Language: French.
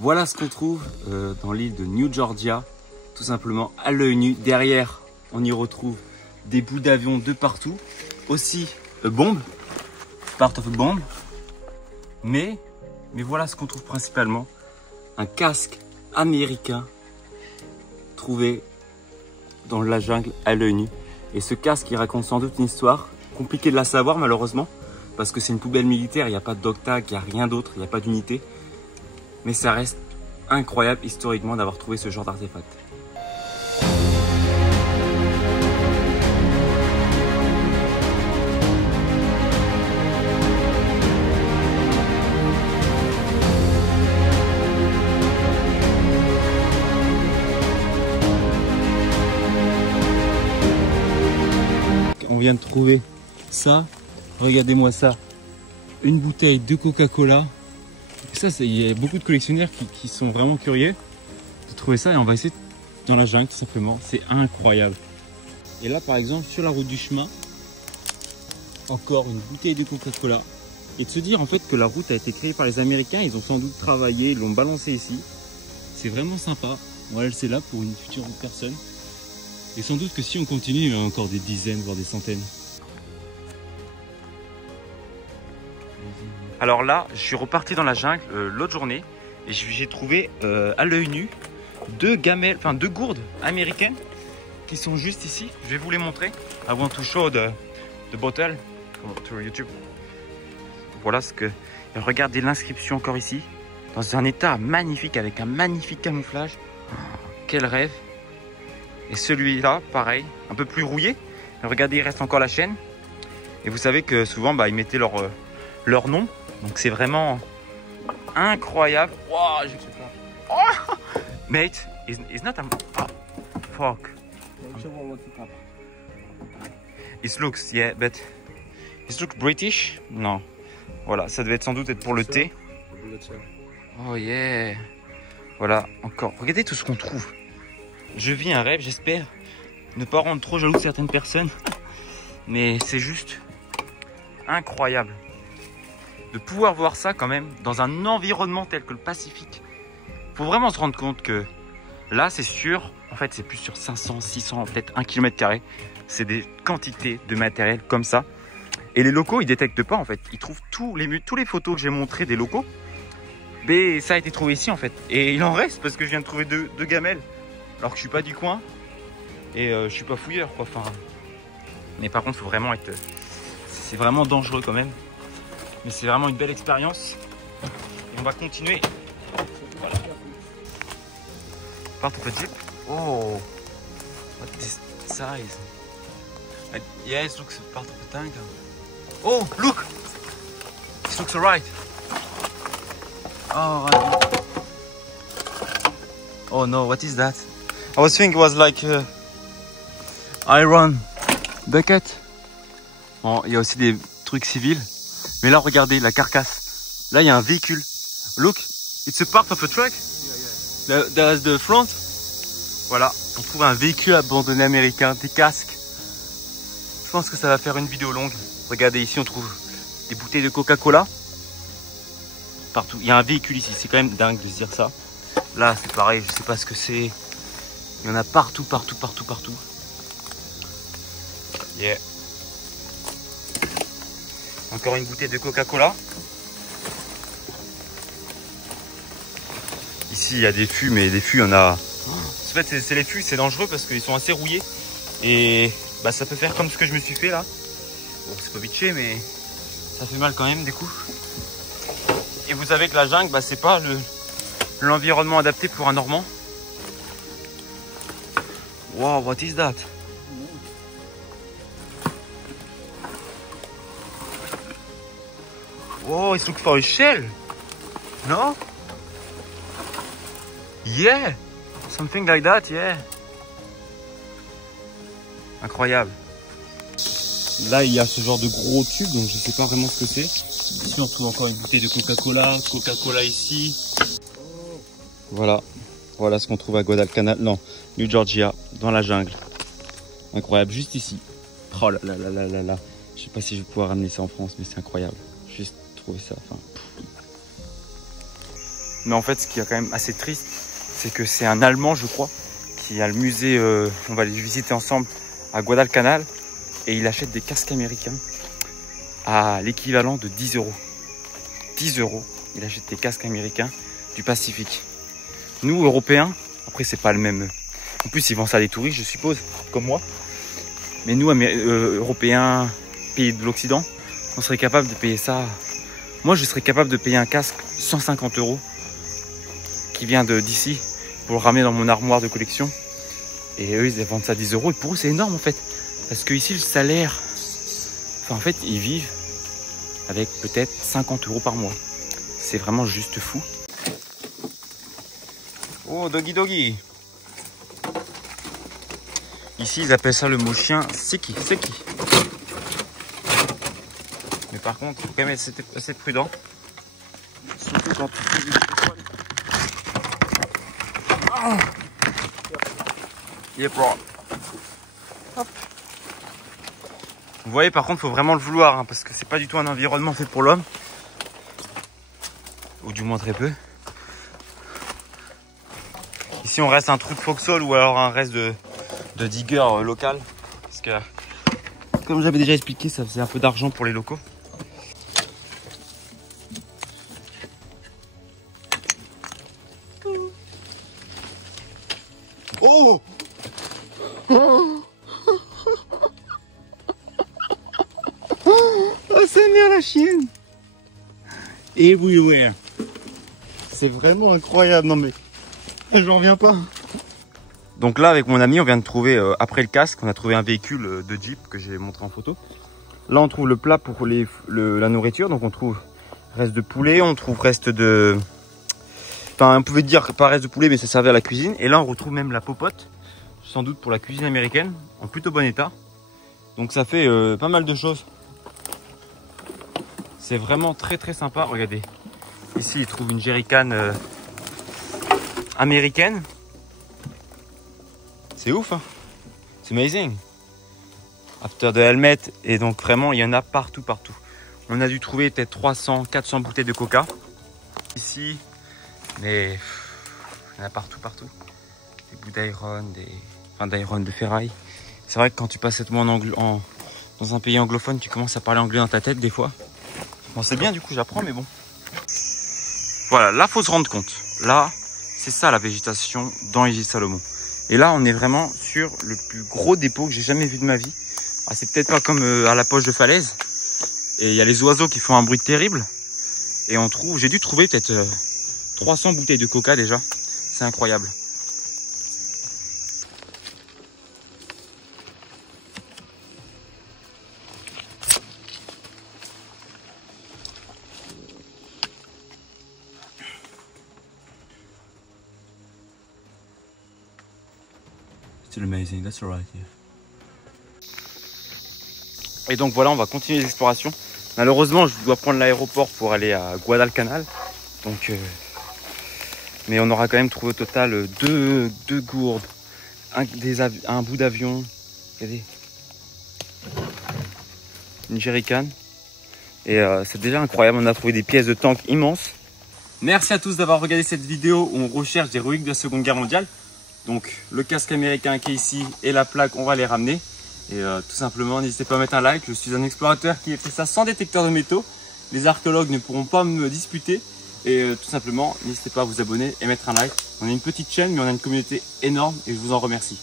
Voilà ce qu'on trouve dans l'île de New Georgia, tout simplement à l'œil nu. Derrière, on y retrouve des bouts d'avion de partout, aussi bombe, part of a bomb. Mais voilà ce qu'on trouve principalement, un casque américain trouvé dans la jungle à l'œil nu. Et ce casque, il raconte sans doute une histoire compliquée de la savoir malheureusement, parce que c'est une poubelle militaire, il n'y a pas de dog tag, il n'y a rien d'autre, il n'y a pas d'unité. Mais ça reste incroyable historiquement d'avoir trouvé ce genre d'artefact. On vient de trouver ça, regardez-moi ça, une bouteille de Coca-Cola. Ça, il y a beaucoup de collectionneurs qui sont vraiment curieux de trouver ça et on va essayer dans la jungle tout simplement, c'est incroyable. Et là par exemple sur la route du chemin, encore une bouteille de Coca-Cola. Et de se dire en fait que la route a été créée par les Américains, ils ont sans doute travaillé, ils l'ont balancé ici. C'est vraiment sympa, on va laisser là pour une future personne. Et sans doute que si on continue, il y en a encore des dizaines, voire des centaines. Alors là, je suis reparti dans la jungle l'autre journée et j'ai trouvé à l'œil nu deux gourdes américaines qui sont juste ici. Je vais vous les montrer. I want to show the bottle to YouTube. Voilà ce que... Regardez l'inscription encore ici. Dans un état magnifique avec un magnifique camouflage. Oh, quel rêve. Et celui-là, pareil, un peu plus rouillé. Regardez, il reste encore la chaîne. Et vous savez que souvent, ils mettaient leur nom. Donc c'est vraiment incroyable. Wow, je sais pas. Oh mate, it's not a... Oh, fuck. It looks, yeah, but... It looks British? Non. Voilà, ça devait sans doute être pour le thé. Oh yeah. Voilà, encore. Regardez tout ce qu'on trouve. Je vis un rêve, j'espère ne pas rendre trop jaloux certaines personnes. Mais c'est juste incroyable de pouvoir voir ça quand même dans un environnement tel que le Pacifique. Faut vraiment se rendre compte que là c'est sûr, en fait c'est plus sur 500, 600, peut-être 1 km². C'est des quantités de matériel comme ça. Et les locaux ils détectent pas en fait. Ils trouvent tous les photos que j'ai montrées des locaux. Mais ça a été trouvé ici en fait. Et il en reste parce que je viens de trouver deux gamelles. Alors que je suis pas du coin. Et je suis pas fouilleur quoi. Enfin, mais par contre faut vraiment être... C'est vraiment dangereux quand même. Mais c'est vraiment une belle expérience. Et on va continuer. Voilà. Part of a jeep. Oh, what is size? Yeah, it looks part of a tank. Oh, look! It looks alright. Oh, oh no, what is that? I was thinking it was like iron bucket. Bon, il y a aussi des trucs civils. Mais là, regardez la carcasse. Là, il y a un véhicule. Look, it's a part of a truck. There's the front. Voilà, on trouve un véhicule abandonné américain, des casques. Je pense que ça va faire une vidéo longue. Regardez, ici, on trouve des bouteilles de Coca-Cola. Partout. Il y a un véhicule ici. C'est quand même dingue de se dire ça. Là, c'est pareil. Je sais pas ce que c'est. Il y en a partout, partout, partout, partout. Yeah. Encore une bouteille de Coca-Cola. Ici, il y a des fûts, mais des fûts, il y en a... En fait, c'est les fûts, c'est dangereux parce qu'ils sont assez rouillés. Et ça peut faire comme ce que je me suis fait là. Bon, c'est pas bitché, mais ça fait mal quand même des coups. Et vous savez que la jungle, c'est pas l'environnement adapté pour un Normand. Wow, what is that? Oh, it's looking for a shell. No? Yeah. Something like that, yeah. Incroyable. Là, il y a ce genre de gros tube, donc je sais pas vraiment ce que c'est. Ici, on trouve encore une bouteille de Coca-Cola. Coca-Cola ici. Voilà. Voilà ce qu'on trouve à Guadalcanal. Non, New Georgia, dans la jungle. Incroyable, juste ici. Oh là là là là là là. Je sais pas si je vais pouvoir ramener ça en France, mais c'est incroyable. Juste trouver ça. Enfin, Mais en fait, ce qui est quand même assez triste, c'est que c'est un Allemand, je crois, qui a le musée, on va les visiter ensemble, à Guadalcanal. Et il achète des casques américains à l'équivalent de 10 euros. 10 euros, il achète des casques américains du Pacifique. Nous, Européens, après, c'est pas le même. En plus, ils vendent ça à des touristes, je suppose, comme moi. Mais nous, Européens, pays de l'Occident, on serait capable de payer ça. Moi, je serais capable de payer un casque 150 euros qui vient d'ici pour le ramener dans mon armoire de collection. Et eux, ils vendent ça à 10 euros. Et pour eux, c'est énorme en fait. Parce que ici, le salaire, enfin, en fait, ils vivent avec peut-être 50 euros par mois. C'est vraiment juste fou. Oh, doggy doggy. Ici, ils appellent ça le mot chien seki, seki. Mais par contre, il faut quand même être assez prudent. Surtout quand tu fais des étoiles. Oh. Yep, bro. Hop. Vous voyez, par contre, il faut vraiment le vouloir, hein, parce que c'est pas du tout un environnement fait pour l'homme. Ou du moins très peu. Ici, on reste un trou de Foxhole ou alors un reste de digger local. Parce que, comme j'avais déjà expliqué, ça faisait un peu d'argent pour les locaux. Oh! Oh, sa mère la chienne! Everywhere! C'est vraiment incroyable, non mais j'en reviens pas. Donc là, avec mon ami, on vient de trouver, après le casque, on a trouvé un véhicule de Jeep que j'ai montré en photo. Là, on trouve le plat pour la nourriture, donc on trouve reste de poulet, on trouve reste de... Enfin, on pouvait dire pas reste de poulet, mais ça servait à la cuisine. Et là, on retrouve même la popote, sans doute pour la cuisine américaine, en plutôt bon état. Donc ça fait pas mal de choses. C'est vraiment très très sympa. Regardez, ici, ils trouvent une jerrycan américaine. C'est ouf, hein. C'est amazing. After the helmet. Et donc vraiment, il y en a partout, partout. On a dû trouver peut-être 300, 400 bouteilles de coca. Ici, mais il y en a partout, partout. Des bouts d'iron, de ferraille. C'est vrai que quand tu passes 7 mois dans un pays anglophone, tu commences à parler anglais dans ta tête des fois. Bon, c'est bien, du coup, j'apprends, mais bon. Voilà, là, faut se rendre compte. Là, c'est ça la végétation dans les îles Salomon. Et là, on est vraiment sur le plus gros dépôt que j'ai jamais vu de ma vie. Ah, c'est peut-être pas comme à la poche de falaise. Et il y a les oiseaux qui font un bruit terrible. Et on trouve, j'ai dû trouver peut-être 300 bouteilles de coca déjà. C'est incroyable. Still amazing, that's alright, yeah. Et donc voilà, on va continuer l'exploration. Malheureusement, je dois prendre l'aéroport pour aller à Guadalcanal. Donc, mais on aura quand même trouvé au total deux gourdes, un bout d'avion, regardez, une jerrycan. Et c'est déjà incroyable, on a trouvé des pièces de tank immenses. Merci à tous d'avoir regardé cette vidéo où on recherche des reliques de la Seconde Guerre mondiale. Donc le casque américain qui est ici et la plaque, on va les ramener. Et tout simplement, n'hésitez pas à mettre un like. Je suis un explorateur qui a fait ça sans détecteur de métaux. Les archéologues ne pourront pas me disputer. Et tout simplement, n'hésitez pas à vous abonner et mettre un like. On est une petite chaîne, mais on a une communauté énorme et je vous en remercie.